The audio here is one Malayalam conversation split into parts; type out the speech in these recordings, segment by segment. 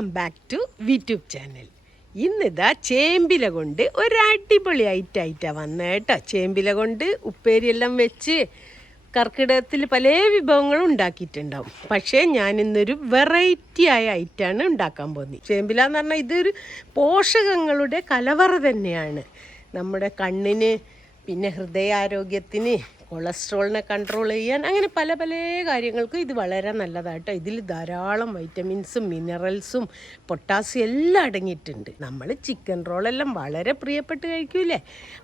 Welcome back to YouTube channel. ഇന്നിതാ ചേമ്പില കൊണ്ട് ഒരടിപൊളി ഐറ്റായിട്ടാണ് വന്നത് കേട്ടോ. ചേമ്പില കൊണ്ട് ഉപ്പേരിയെല്ലാം വെച്ച് കർക്കിടകത്തിൽ പല വിഭവങ്ങളും ഉണ്ടാക്കിയിട്ടുണ്ടാവും. പക്ഷേ ഞാനിന്നൊരു വെറൈറ്റി ആയ ഐറ്റാണ് ഉണ്ടാക്കാൻ പോകുന്നത്. ചേമ്പില എന്ന് പറഞ്ഞാൽ ഇതൊരു പോഷകങ്ങളുടെ കലവറ തന്നെയാണ്. നമ്മുടെ കണ്ണിന്, പിന്നെ ഹൃദയാരോഗ്യത്തിന്, കൊളസ്ട്രോളിനെ കൺട്രോൾ ചെയ്യാൻ, അങ്ങനെ പല പല കാര്യങ്ങൾക്കും ഇത് വളരെ നല്ലതാട്ടോ. ഇതിൽ ധാരാളം വൈറ്റമിൻസും മിനറൽസും പൊട്ടാസ്യം എല്ലാം അടങ്ങിയിട്ടുണ്ട്. നമ്മൾ ചിക്കൻ റോളെല്ലാം വളരെ പ്രിയപ്പെട്ട് കഴിക്കൂലേ,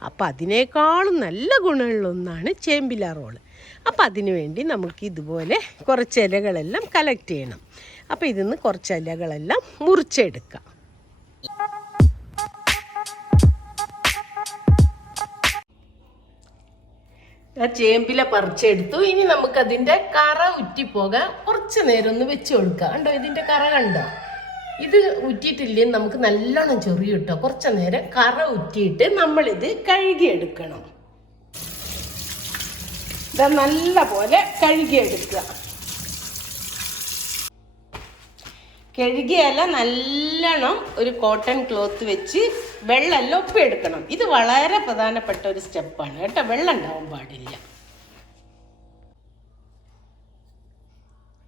അപ്പോൾ അതിനേക്കാളും നല്ല ഗുണമുള്ള ഒന്നാണ് ചേമ്പില റോള്. അപ്പോൾ അതിനു വേണ്ടി നമുക്ക് ഇതുപോലെ കുറച്ച് ഇലകളെല്ലാം കളക്ട് ചെയ്യണം. അപ്പോൾ ഇതിന്ന് കുറച്ച് ഇലകളെല്ലാം മുറിച്ചെടുക്കാം. ചേമ്പില പറിച്ചെടുത്തു. ഇനി നമുക്കതിൻ്റെ കറ ഉറ്റിപ്പോകാൻ കുറച്ച് നേരം ഒന്ന് വെച്ച് കൊടുക്കാം. കണ്ടോ, ഇതിൻ്റെ കറ കണ്ടോ? ഇത് ഉറ്റിയിട്ടില്ലെങ്കിൽ നമുക്ക് നല്ലോണം ചൊറി കിട്ടോ. കുറച്ച് നേരം കറ ഉറ്റിയിട്ട് നമ്മളിത് കഴുകിയെടുക്കണം. ഇത് നല്ല പോലെ കഴുകിയെടുക്കുക. കഴുകിയാല നല്ലോണം ഒരു കോട്ടൺ ക്ലോത്ത് വെച്ച് വെള്ളമെല്ലാം ഒപ്പിയെടുക്കണം. ഇത് വളരെ പ്രധാനപ്പെട്ട ഒരു സ്റ്റെപ്പാണ് കേട്ടോ. വെള്ളം ഉണ്ടാവാൻ പാടില്ല.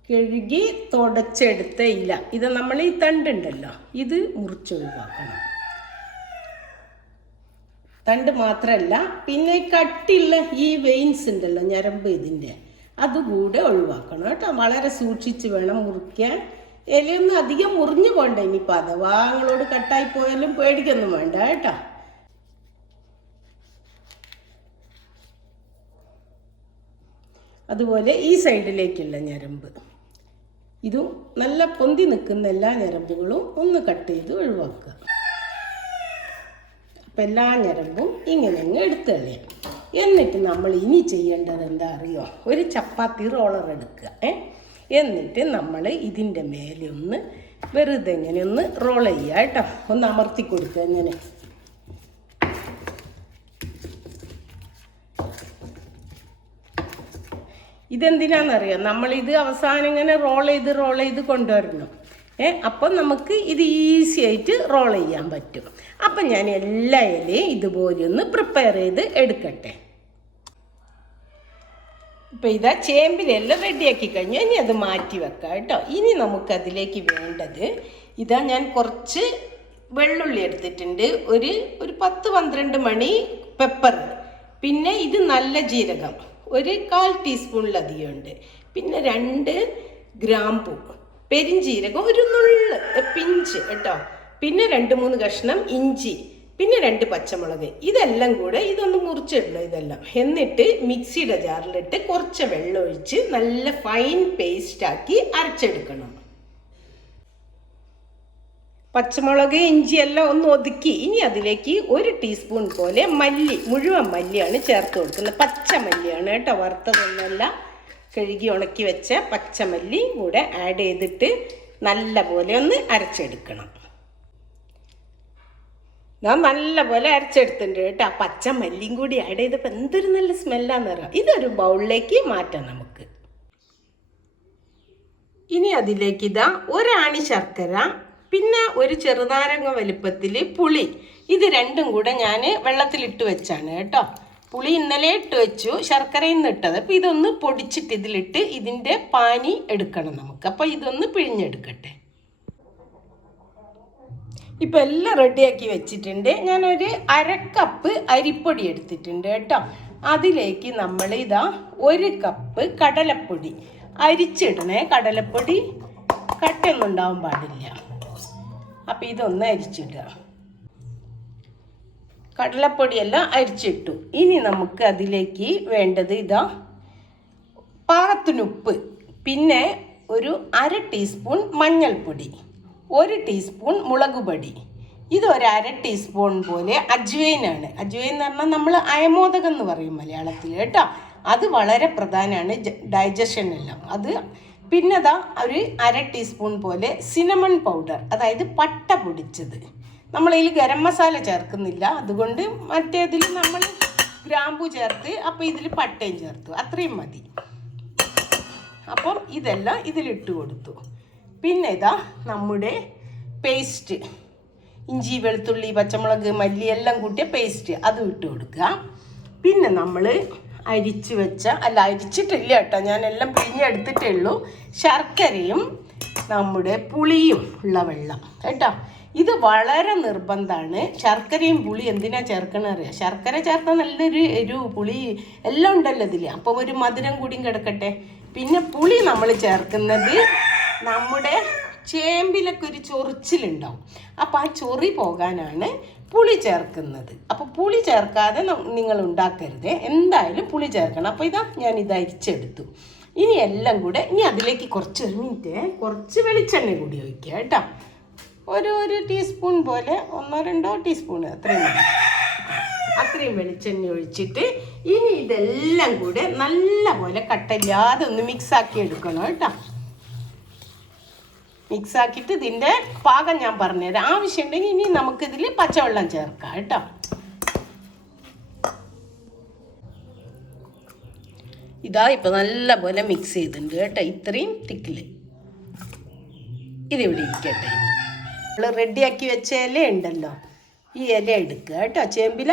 കഴുകി തുടച്ചെടുത്ത ഇല, ഇത് നമ്മൾ ഈ തണ്ടുണ്ടല്ലോ, ഇത് മുറിച്ചൊഴിവാക്കണം. തണ്ട് മാത്രമല്ല, പിന്നെ കട്ടിയുള്ള ഈ വെയിൻസ് ഉണ്ടല്ലോ, ഞരമ്പ്, ഇതിൻ്റെ അതുകൂടെ ഒഴിവാക്കണം കേട്ടോ. വളരെ സൂക്ഷിച്ച് വേണം മുറിക്കാൻ. ഇലയൊന്നും അധികം മുറിഞ്ഞു പോകണ്ട. ഇനിയിപ്പോൾ അഥവാ നിങ്ങളോട് കട്ടായി പോയാലും പേടിക്കൊന്നും വേണ്ട കേട്ടോ. അതുപോലെ ഈ സൈഡിലേക്കുള്ള ഞരമ്പ്, ഇതും നല്ല പൊന്തി നിൽക്കുന്ന എല്ലാ ഞരമ്പുകളും ഒന്ന് കട്ട് ചെയ്ത് ഒഴിവാക്കുക. അപ്പം എല്ലാ ഞരമ്പും ഇങ്ങനെ എടുത്ത് കളയാം. എന്നിട്ട് നമ്മൾ ഇനി ചെയ്യേണ്ടത് എന്താ അറിയോ? ഒരു ചപ്പാത്തി റോളർ എടുക്കുക. എന്നിട്ട് നമ്മൾ ഇതിൻ്റെ മേലെ ഒന്ന് വെറുതെ ഇങ്ങനെ ഒന്ന് റോൾ ചെയ്യുക കേട്ടോ. ഒന്ന് അമർത്തി കൊടുക്കുക ഇങ്ങനെ. ഇതെന്തിനാണെന്നറിയാം, നമ്മളിത് അവസാനം ഇങ്ങനെ റോൾ ചെയ്ത് കൊണ്ടുവരണം. അപ്പം നമുക്ക് ഇത് ഈസി ആയിട്ട് റോൾ ചെയ്യാൻ പറ്റും. അപ്പം ഞാൻ എല്ലാ ഇലയും ഇതുപോലെ ഒന്ന് പ്രിപ്പയർ ചെയ്ത് എടുക്കട്ടെ. ഇപ്പം ഇതാ ചേമ്പിലെല്ലാം റെഡിയാക്കി കഴിഞ്ഞു. ഇനി അത് മാറ്റി വെക്കാം കേട്ടോ. ഇനി നമുക്കതിലേക്ക് വേണ്ടത്, ഇതാ ഞാൻ കുറച്ച് വെള്ളുള്ളി എടുത്തിട്ടുണ്ട്, ഒരു 10-12 മണി പെപ്പർ, പിന്നെ ഇത് നല്ല ജീരകം ഒരു 1/4 ടീസ്പൂണിലധികം ഉണ്ട്, പിന്നെ 2 ഗ്രാമ്പൂ, പെരിഞ്ജീരകം ഒരു നുള്ള് പിഞ്ച് കേട്ടോ, പിന്നെ 2-3 കഷ്ണം ഇഞ്ചി, പിന്നെ 2 പച്ചമുളക്. ഇതെല്ലാം കൂടെ ഇതൊന്ന് മുറിച്ചിടണം ഇതെല്ലാം. എന്നിട്ട് മിക്സിയുടെ ജാറിലിട്ട് കുറച്ച് വെള്ളം ഒഴിച്ച് നല്ല ഫൈൻ പേസ്റ്റാക്കി അരച്ചെടുക്കണം. പച്ചമുളക് ഇഞ്ചി എല്ലാം ഒന്ന് ഒതുക്കി ഇനി അതിലേക്ക് 1 ടീസ്പൂൺ പോലെ മല്ലി, മുഴുവൻ മല്ലിയാണ് ചേർത്ത് കൊടുക്കുന്നത്. പച്ചമല്ലിയാണ് കേട്ടോ, വറുത്തതൊന്നുമല്ല. കഴുകി ഉണക്കി വെച്ച പച്ചമല്ലി കൂടെ ആഡ് ചെയ്തിട്ട് നല്ല പോലെ ഒന്ന് അരച്ചെടുക്കണം. ഞാൻ നല്ല പോലെ അരച്ചെടുത്തിട്ടുണ്ട് കേട്ടോ. ആ പച്ചമല്ലിയും കൂടി ആഡ് ചെയ്തപ്പോൾ എന്തൊരു നല്ല സ്മെല്ലാന്ന് പറയാം. ഇതൊരു ബൗളിലേക്ക് മാറ്റാം നമുക്ക്. ഇനി അതിലേക്ക് ഇതാ 1 ആണി ശർക്കര, പിന്നെ ഒരു ചെറുനാരങ്ങ വലുപ്പത്തിൽ പുളി, ഇത് രണ്ടും കൂടെ ഞാൻ വെള്ളത്തിലിട്ട് വെച്ചാണ് കേട്ടോ. പുളി ഇന്നലെ ഇട്ട് വെച്ചു, ശർക്കര ഇന്ന് ഇട്ടത്. അപ്പോൾ ഇതൊന്ന് പൊടിച്ചിട്ട് ഇതിലിട്ട് ഇതിൻ്റെ പാനി എടുക്കണം നമുക്ക്. അപ്പോൾ ഇതൊന്ന് പിഴിഞ്ഞെടുക്കട്ടെ. ഇപ്പം എല്ലാം റെഡിയാക്കി വെച്ചിട്ടുണ്ട്. ഞാനൊരു 1/2 കപ്പ് അരിപ്പൊടി എടുത്തിട്ടുണ്ട് കേട്ടോ. അതിലേക്ക് നമ്മൾ ഇതാ 1 കപ്പ് കടലപ്പൊടി അരിച്ചിടണേ. കടലപ്പൊടി കട്ടയൊന്നും ഉണ്ടാവാൻ പാടില്ല. അപ്പം ഇതൊന്ന് അരിച്ചിടുക. കടലപ്പൊടിയെല്ലാം അരിച്ചിട്ടു. ഇനി നമുക്ക് അതിലേക്ക് വേണ്ടത് ഇതാ പാകത്തിന് ഉപ്പ്, പിന്നെ ഒരു 1/2 ടീസ്പൂൺ മഞ്ഞൾപ്പൊടി, 1 ടീസ്പൂൺ മുളക് പൊടി, ഇത് 1/2 ടീസ്പൂൺ പോലെ അജ്വൈനാണ്. അജ്വൈൻ എന്ന് പറഞ്ഞാൽ നമ്മൾ അയമോദകം എന്ന് പറയും മലയാളത്തിൽ കേട്ടോ. അത് വളരെ പ്രധാനമാണ് ഡൈജഷനെല്ലാം. അത് പിന്നെ അതാ ഒരു 1/2 ടീസ്പൂൺ പോലെ സിനമൺ പൗഡർ, അതായത് പട്ട പൊടിച്ചത്. നമ്മളിതിൽ ഗരം മസാല ചേർക്കുന്നില്ല, അതുകൊണ്ട് മറ്റേതിൽ നമ്മൾ ഗ്രാമ്പു ചേർത്ത്, അപ്പോൾ ഇതിൽ പട്ടയും ചേർത്തു, അത്രയും മതി. അപ്പം ഇതെല്ലാം ഇതിലിട്ട് കൊടുത്തു. പിന്നെ ഇതാ നമ്മുടെ പേസ്റ്റ്, ഇഞ്ചി വെളുത്തുള്ളി പച്ചമുളക് മല്ലി എല്ലാം കൂട്ടിയ പേസ്റ്റ് അത് ഇട്ട് കൊടുക്കുക. പിന്നെ നമ്മൾ അരിച്ചിട്ടില്ല കേട്ടോ, ഞാനെല്ലാം പിഴിഞ്ഞെടുത്തിട്ടേ ഉള്ളൂ. ശർക്കരയും നമ്മുടെ പുളിയും ഉള്ള വെള്ളം കേട്ടോ. ഇത് വളരെ നിർബന്ധമാണ്. ശർക്കരയും പുളി എന്തിനാ ചേർക്കണമെന്ന് അറിയാം. ശർക്കര ചേർത്താൽ നല്ലൊരു പുളി എല്ലാം ഉണ്ടല്ലോ ഇതിൽ, അപ്പം ഒരു മധുരം കൂടിയും കിടക്കട്ടെ. പിന്നെ പുളി നമ്മൾ ചേർക്കുന്നത് നമ്മുടെ ചേമ്പിലൊക്കെ ഒരു ചൊറിച്ചിലുണ്ടാവും, അപ്പോൾ ആ ചൊറി പോകാനാണ് പുളി ചേർക്കുന്നത്. അപ്പോൾ പുളി ചേർക്കാതെ നിങ്ങൾ ഉണ്ടാക്കരുത്, എന്തായാലും പുളി ചേർക്കണം. അപ്പോൾ ഞാനിത് അരിച്ചെടുത്തു. ഇനി എല്ലാം കൂടെ അതിലേക്ക് കുറച്ച് വെളിച്ചെണ്ണ കൂടി ഒഴിക്കുക കേട്ടോ. ഒരു ടീസ്പൂൺ പോലെ 1-2 ടീസ്പൂൺ അത്രയും വെളിച്ചെണ്ണ ഒഴിച്ചിട്ട് ഇനി ഇതെല്ലാം കൂടെ നല്ല പോലെ കട്ടയില്ലാതെ ഒന്ന് മിക്സാക്കി എടുക്കണം കേട്ടോ. മിക്സാക്കിയിട്ട് ഇതിൻ്റെ പാകം ഞാൻ പറഞ്ഞുതരാം. ആവശ്യമുണ്ടെങ്കിൽ ഇനി നമുക്കിതിൽ പച്ചവെള്ളം ചേർക്കാം കേട്ടോ. ഇപ്പം നല്ല പോലെ മിക്സ് ചെയ്തിട്ടുണ്ട് കേട്ടോ. ഇത്രയും തിക്കിൽ ഇതിവിടെ ഇരിക്കട്ടെ. ഇനി നമ്മൾ റെഡിയാക്കി വെച്ച ഇല ഉണ്ടല്ലോ, ഈ ഇല എടുക്കുക കേട്ടോ. ചേമ്പില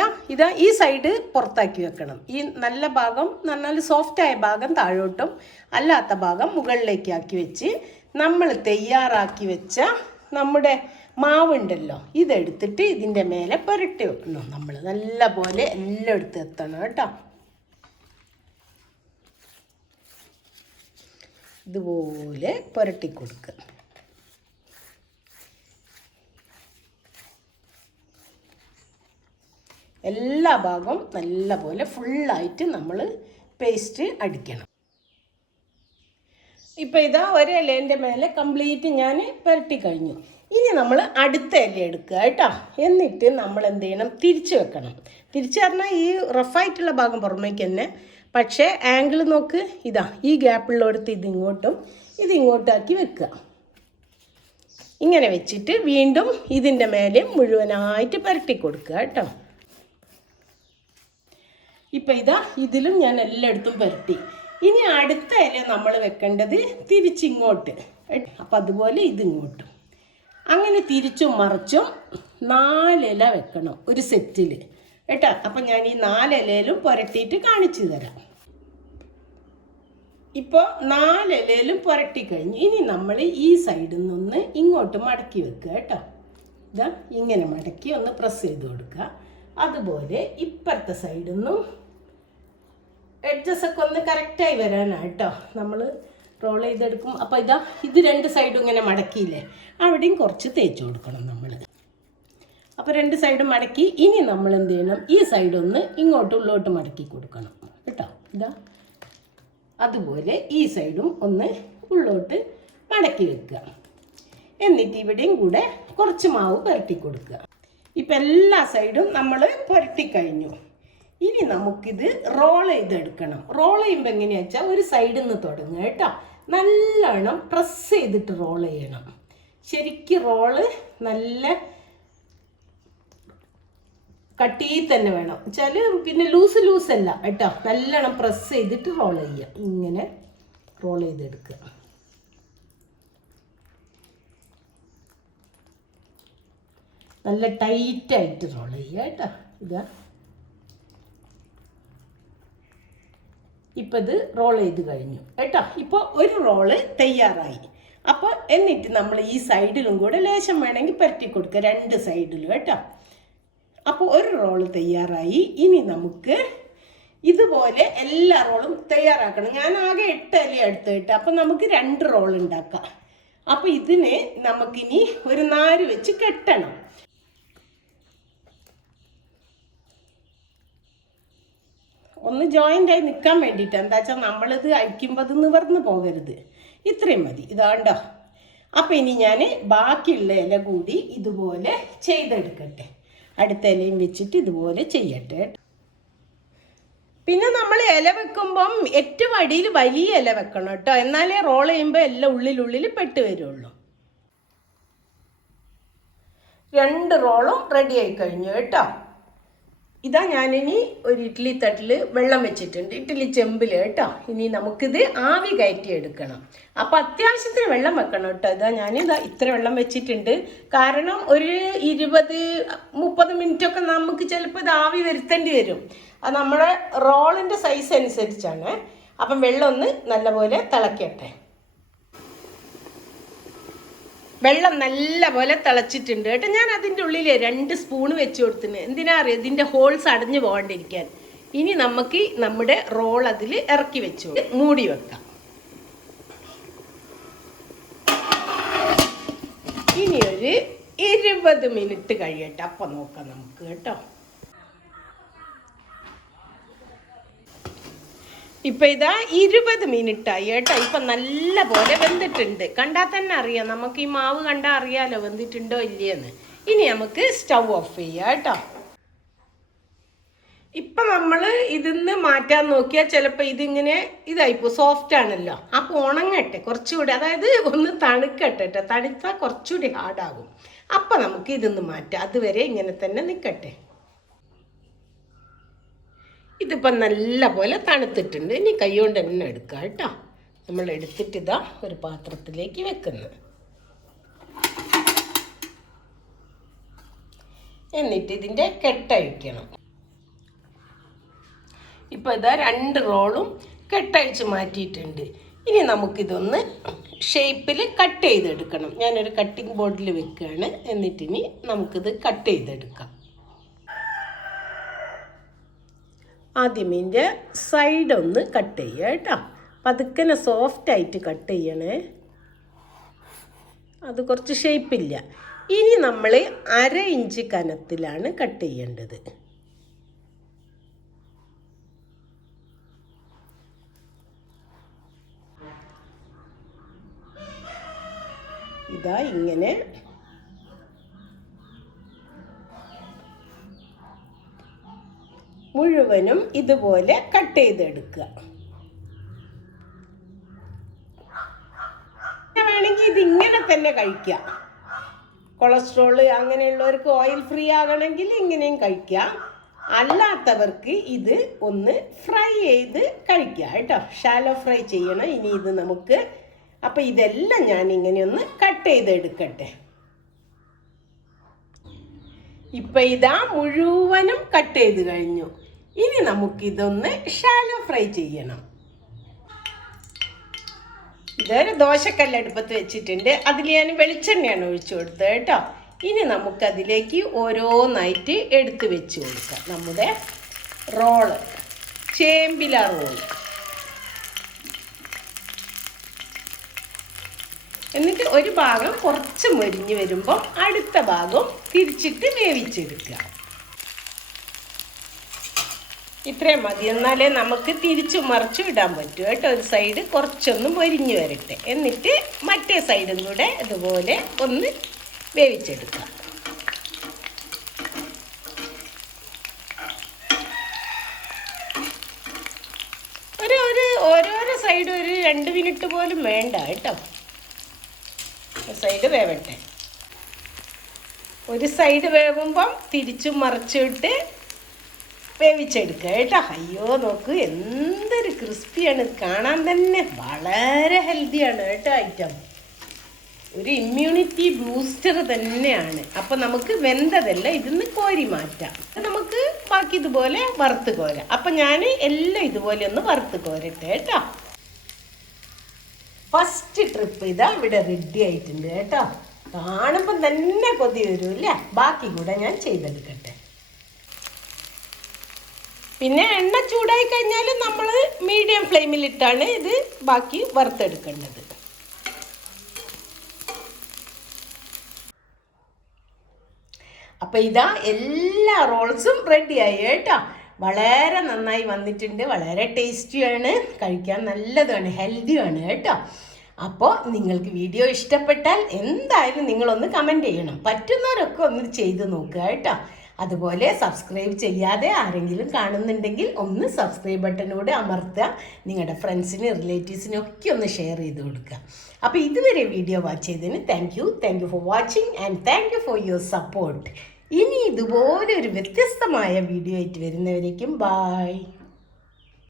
ഈ സൈഡ് പുറത്താക്കി വെക്കണം. ഈ നല്ല ഭാഗം എന്ന് പറഞ്ഞാൽ സോഫ്റ്റായ ഭാഗം താഴോട്ടും അല്ലാത്ത ഭാഗം മുകളിലേക്ക് ആക്കി വെച്ച് നമ്മൾ തയ്യാറാക്കി വെച്ച നമ്മുടെ മാവുണ്ടല്ലോ ഇതെടുത്തിട്ട് ഇതിൻ്റെ മേലെ പുരട്ടി വെക്കണം. നമ്മൾ നല്ല പോലെ എല്ലാം എടുത്ത് എത്തണം കേട്ടോ. ഇതുപോലെ പുരട്ടി കൊടുക്കുക. എല്ലാ ഭാഗവും നല്ല പോലെ ഫുള്ളായിട്ട് നമ്മൾ പേസ്റ്റ് അടിക്കണം. ഇപ്പം ഒരു ഇലേൻ്റെ മേലെ കംപ്ലീറ്റ് ഞാൻ പുരട്ടി കഴിഞ്ഞു. ഇനി നമ്മൾ അടുത്ത ഇല എടുക്കുക കേട്ടോ. എന്നിട്ട് നമ്മൾ എന്ത് ചെയ്യണം, തിരിച്ച് വെക്കണം. തിരിച്ച് പറഞ്ഞാൽ ഈ റഫായിട്ടുള്ള ഭാഗം പുറമേക്ക് തന്നെ, പക്ഷേ ആംഗിൾ നോക്ക്. ഈ ഗ്യാപ്പുള്ളടുത്ത് ഇതിങ്ങോട്ടാക്കി വെക്കുക. ഇങ്ങനെ വെച്ചിട്ട് വീണ്ടും ഇതിൻ്റെ മേലെ മുഴുവനായിട്ട് പുരട്ടി കൊടുക്കുക കേട്ടോ. ഇപ്പം ഇതിലും ഞാൻ എല്ലായിടത്തും പുരട്ടി. ഇനി അടുത്ത ഇല നമ്മൾ വെക്കേണ്ടത് തിരിച്ചിങ്ങോട്ട്. അപ്പം അതുപോലെ ഇതിങ്ങോട്ടും അങ്ങനെ തിരിച്ചും മറിച്ചും 4 ഇല വെക്കണം ഒരു സെറ്റിൽ കേട്ടോ. അപ്പം ഞാൻ ഈ 4 ഇലയിലും പുരട്ടിയിട്ട് കാണിച്ചു തരാം. ഇപ്പോൾ 4 ഇലയിലും പുരട്ടി കഴിഞ്ഞു. ഇനി നമ്മൾ ഈ സൈഡിൽ നിന്ന് ഇങ്ങോട്ട് മടക്കി വെക്കുക കേട്ടോ. ഇങ്ങനെ മടക്കി ഒന്ന് പ്രസ് ചെയ്ത് കൊടുക്കുക. അതുപോലെ ഇപ്പുറത്തെ സൈഡിൽ നിന്നും എഡ്ജസൊക്കെ ഒന്ന് കറക്റ്റായി വരാനാട്ടോ നമ്മൾ റോൾ ചെയ്തെടുക്കും. അപ്പോൾ ഇത് 2 സൈഡും ഇങ്ങനെ മടക്കിയില്ലേ, അവിടെയും കുറച്ച് തേച്ച് കൊടുക്കണം നമ്മൾ. അപ്പോൾ 2 സൈഡും മടക്കി. ഇനി നമ്മൾ എന്ത് ചെയ്യണം, ഈ സൈഡൊന്ന് ഉള്ളോട്ട് മടക്കി കൊടുക്കണം കേട്ടോ. അതുപോലെ ഈ സൈഡും ഒന്ന് ഉള്ളോട്ട് മടക്കി വെക്കുക. എന്നിട്ട് ഇവിടെയും കൂടെ കുറച്ച് മാവ് പുരട്ടി കൊടുക്കുക. ഇപ്പം എല്ലാ സൈഡും നമ്മൾ പുരട്ടി കഴിഞ്ഞു. ഇനി നമുക്കിത് റോൾ ചെയ്തെടുക്കണം. റോൾ ചെയ്യുമ്പോൾ എങ്ങനെയാ വെച്ചാൽ ഒരു സൈഡിൽ നിന്ന് തുടങ്ങുക കേട്ടോ. നല്ലോണം പ്രസ് ചെയ്തിട്ട് റോൾ ചെയ്യണം. ശരിക്കും റോള് നല്ല കട്ടിയിൽ തന്നെ വേണം വെച്ചാൽ, പിന്നെ ലൂസല്ല കേട്ടോ. നല്ലോണം പ്രസ് ചെയ്തിട്ട് റോൾ ചെയ്യുക. ഇങ്ങനെ റോൾ ചെയ്തെടുക്കുക. നല്ല ടൈറ്റായിട്ട് റോൾ ചെയ്യുക കേട്ടോ. ഇപ്പം ഇത് റോൾ ചെയ്ത് കഴിഞ്ഞു കേട്ടോ. ഇപ്പോൾ ഒരു റോള് തയ്യാറായി. അപ്പോൾ എന്നിട്ട് നമ്മൾ ഈ സൈഡിലും കൂടെ ലേശം വേണമെങ്കിൽ പുരട്ടി കൊടുക്കുക 2 സൈഡിലും കേട്ടോ. അപ്പോൾ ഒരു റോള് തയ്യാറായി. ഇനി നമുക്ക് ഇതുപോലെ എല്ലാ റോളും തയ്യാറാക്കണം. ഞാൻ ആകെ 8 ഇല എടുത്ത് കേട്ടോ. അപ്പോൾ നമുക്ക് 2 റോൾ ഉണ്ടാക്കാം. അപ്പോൾ ഇതിന് നമുക്കിനി ഒരു നാര് വെച്ച് കെട്ടണം. ഒന്ന് ജോയിൻ്റായി നിൽക്കാൻ വേണ്ടിയിട്ട്. എന്താ വെച്ചാൽ നമ്മളിത് അയക്കുമ്പോൾ അത് നിവർന്ന് പോകരുത്. ഇത്രയും മതി. ഇതാണ്ടോ. അപ്പം ഇനി ഞാൻ ബാക്കിയുള്ള ഇല കൂടി ഇതുപോലെ ചെയ്തെടുക്കട്ടെ. അടുത്ത ഇലയും വെച്ചിട്ട് ഇതുപോലെ ചെയ്യട്ടെ. പിന്നെ നമ്മൾ ഇല വെക്കുമ്പം ഏറ്റവും അടിയിൽ വലിയ ഇല വെക്കണം കേട്ടോ. എന്നാലേ റോൾ ചെയ്യുമ്പോൾ എല്ലാം ഉള്ളിൽ പെട്ട് വരുള്ളൂ. 2 റോളും റെഡി ആയി കഴിഞ്ഞു കേട്ടോ. ഇതാ ഞാനിനി ഒരു ഇഡ്ഡലി തട്ടിൽ വെള്ളം വെച്ചിട്ടുണ്ട്, ഇഡ്ഡലി ചെമ്പിൽ കേട്ടോ. ഇനി നമുക്കിത് ആവി കയറ്റി എടുക്കണം. അപ്പോൾ അത്യാവശ്യത്തിന് വെള്ളം വെക്കണം കേട്ടോ. ഇതാ ഞാനിതാ ഇത്ര വെള്ളം വെച്ചിട്ടുണ്ട്. കാരണം ഒരു 20-30 മിനിറ്റൊക്കെ നമുക്ക് ചിലപ്പോൾ ഇത് ആവി വരുത്തേണ്ടി വരും. അത് നമ്മുടെ റോളിൻ്റെ സൈസ് അനുസരിച്ചാണ്. അപ്പം വെള്ളം ഒന്ന് നല്ലപോലെ തിളക്കട്ടെ. വെള്ളം നല്ലപോലെ തിളച്ചിട്ടുണ്ട് കേട്ടോ. ഞാൻ അതിൻ്റെ ഉള്ളിൽ 2 സ്പൂൺ വെച്ച് കൊടുത്തിന്. എന്തിനാ അറിയാം, ഇതിൻ്റെ ഹോൾസ് അടഞ്ഞു പോകാണ്ടിരിക്കാൻ. ഇനി നമുക്ക് നമ്മുടെ റോൾ അതിൽ ഇറക്കി വെച്ചു മൂടി വെക്കാം. ഇനി ഒരു 20 മിനിറ്റ് കഴിയട്ടെ, അപ്പം നോക്കാം നമുക്ക് കേട്ടോ. ഇപ്പം ഇതാ 20 മിനിറ്റായി കേട്ടോ. ഇപ്പം നല്ല പോലെ വെന്തിട്ടുണ്ട്. കണ്ടാൽ തന്നെ അറിയാം, നമുക്ക് ഈ മാവ് കണ്ടാൽ അറിയാലോ വെന്തിട്ടുണ്ടോ ഇല്ലയെന്ന്. ഇനി നമുക്ക് സ്റ്റൗ ഓഫ് ചെയ്യാം കേട്ടോ. ഇപ്പം നമ്മൾ ഇതിന്ന് മാറ്റാൻ നോക്കിയാൽ ചിലപ്പോൾ ഇതിങ്ങനെ ഇതായിപ്പോൾ സോഫ്റ്റ് ആണല്ലോ. അപ്പോൾ ഉണങ്ങട്ടെ കുറച്ചുകൂടി, അതായത് ഒന്ന് തണുക്കട്ടെ കേട്ടോ. തണുത്താൽ കുറച്ചുകൂടി ഹാർഡാകും. അപ്പം നമുക്ക് ഇതിന്ന് മാറ്റാം. അതുവരെ ഇങ്ങനെ തന്നെ നിൽക്കട്ടെ. ഇതിപ്പം നല്ല പോലെ തണുത്തിട്ടുണ്ട്. ഇനി കൈ കൊണ്ട് തന്നെ എടുക്കാം കേട്ടോ. നമ്മൾ എടുത്തിട്ട് ഇതാ ഒരു പാത്രത്തിലേക്ക് വെക്കുന്നു. എന്നിട്ട് ഇതിൻ്റെ കെട്ടഴിക്കണം. ഇപ്പം ഇതാ 2 റോളും കെട്ടഴിച്ച് മാറ്റിയിട്ടുണ്ട്. ഇനി നമുക്കിതൊന്ന് ഷേപ്പിൽ കട്ട് ചെയ്തെടുക്കണം. ഞാനൊരു കട്ടിംഗ് ബോർഡിൽ വെക്കുകയാണ്. എന്നിട്ടിനി നമുക്കിത് കട്ട് ചെയ്തെടുക്കാം. ആദ്യം ഇതിൻ്റെ സൈഡൊന്ന് കട്ട് ചെയ്യുക കേട്ടോ. പതുക്കനെ സോഫ്റ്റായിട്ട് കട്ട് ചെയ്യണേ. അത് കുറച്ച് ഷേപ്പില്ല. ഇനി നമ്മൾ 1/2 ഇഞ്ച് കനത്തിലാണ് കട്ട് ചെയ്യേണ്ടത്. ഇതാ ഇങ്ങനെ മുഴുവനും ഇതുപോലെ കട്ട് ചെയ്തെടുക്കുക. വേണമെങ്കിൽ ഇതിങ്ങനെ തന്നെ കഴിക്കാം. കൊളസ്ട്രോള് അങ്ങനെയുള്ളവർക്ക് ഓയിൽ ഫ്രീ ആകണമെങ്കിൽ ഇങ്ങനെയും കഴിക്കാം. അല്ലാത്തവർക്ക് ഇത് ഒന്ന് ഫ്രൈ ചെയ്ത് കഴിക്കാം കേട്ടോ. ഷാലോ ഫ്രൈ ചെയ്യണം. ഇനി ഇത് നമുക്ക്, അപ്പം ഇതെല്ലാം ഞാനിങ്ങനെ ഒന്ന് കട്ട് ചെയ്തെടുക്കട്ടെ. ഇപ്പം ഇതാ മുഴുവനും കട്ട് ചെയ്ത് കഴിഞ്ഞു. ഇനി നമുക്കിതൊന്ന് ഷാലോ ഫ്രൈ ചെയ്യണം. ഇതൊരു ദോശക്കല്ല് അടുപ്പത്ത് വെച്ചിട്ടുണ്ട്. അതിൽ ഞാൻ വെളിച്ചെണ്ണയാണ് ഒഴിച്ചു കൊടുത്തത് കേട്ടോ. ഇനി നമുക്കതിലേക്ക് ഓരോന്നായിട്ട് എടുത്ത് വെച്ച് കൊടുക്കാം. നമ്മുടെ റോള്, ചേമ്പില റോള്. എന്നിട്ട് ഒരു ഭാഗം കുറച്ച് മൊരിഞ്ഞ് വരുമ്പോൾ അടുത്ത ഭാഗം തിരിച്ചിട്ട് വേവിച്ചെടുക്കുക. ഇത്രയും മതി. എന്നാലേ നമുക്ക് തിരിച്ചു മറിച്ചു ഇടാൻ പറ്റൂ കേട്ടോ. ഒരു സൈഡ് കുറച്ചൊന്ന് മൊരിഞ്ഞ് വരട്ടെ. എന്നിട്ട് മറ്റേ സൈഡും കൂടെ ഇതുപോലെ ഒന്ന് വേവിച്ചെടുക്കാം. ഓരോരോ സൈഡ് ഒരു 2 മിനിറ്റ് പോലും വേണ്ട കേട്ടോ. സൈഡ് വേവട്ടെ. ഒരു സൈഡ് വേവുമ്പം തിരിച്ചും മറിച്ചിട്ട് വേവിച്ചെടുക്കുക കേട്ടോ. അയ്യോ നോക്കൂ, എന്തൊരു ക്രിസ്പിയാണ്. കാണാൻ തന്നെ വളരെ ഹെൽത്തിയാണ് കേട്ടോ ഐറ്റം. ഒരു ഇമ്മ്യൂണിറ്റി ബൂസ്റ്റർ തന്നെയാണ്. അപ്പം നമുക്ക് വെന്തതല്ല ഇതിന്ന് കോരി മാറ്റാം. നമുക്ക് ബാക്കി ഇതുപോലെ വറുത്ത് കോരാം. അപ്പം ഞാൻ എല്ലാം ഇതുപോലെ ഒന്ന് വറുത്ത് കോരട്ടെ കേട്ടോ. ഫസ്റ്റ് ട്രിപ്പ് ഇതാ ഇവിടെ റെഡി ആയിട്ടുണ്ട് കേട്ടോ. കാണുമ്പം തന്നെ കൊതി വരൂല്ലേ. ബാക്കി കൂടെ ഞാൻ ചെയ്തെടുക്കട്ടെ. പിന്നെ എണ്ണ ചൂടായി കഴിഞ്ഞാൽ നമ്മൾ മീഡിയം ഫ്ലെയിമിലിട്ടാണ് ഇത് ബാക്കി വറുത്തെടുക്കേണ്ടത്. അപ്പം ഇതാ എല്ലാ റോൾസും റെഡിയായി കേട്ടോ. വളരെ നന്നായി വന്നിട്ടുണ്ട്. വളരെ ടേസ്റ്റിയാണ്, കഴിക്കാൻ നല്ലതാണ്, ഹെൽത്തിയാണ് കേട്ടോ. അപ്പോൾ നിങ്ങൾക്ക് വീഡിയോ ഇഷ്ടപ്പെട്ടാൽ എന്തായാലും നിങ്ങളൊന്ന് കമൻറ്റ് ചെയ്യണം. പറ്റുന്നവരൊക്കെ ഒന്ന് ചെയ്ത് നോക്കുക കേട്ടോ. അതുപോലെ സബ്സ്ക്രൈബ് ചെയ്യാതെ ആരെങ്കിലും കാണുന്നുണ്ടെങ്കിൽ ഒന്ന് സബ്സ്ക്രൈബ് ബട്ടനോട് അമർത്തുക. നിങ്ങളുടെ ഫ്രണ്ട്സിനും റിലേറ്റീവ്സിനും ഒക്കെ ഒന്ന് ഷെയർ ചെയ്ത് കൊടുക്കുക. അപ്പോൾ ഇതുവരെ വീഡിയോ വാച്ച് ചെയ്തതിന് thank you for watching and thank you for your support. ഇനി ഇതുപോലൊരു വ്യത്യസ്തമായ വീഡിയോ ആയിട്ട് വരുന്നവരേക്കും ബായ്.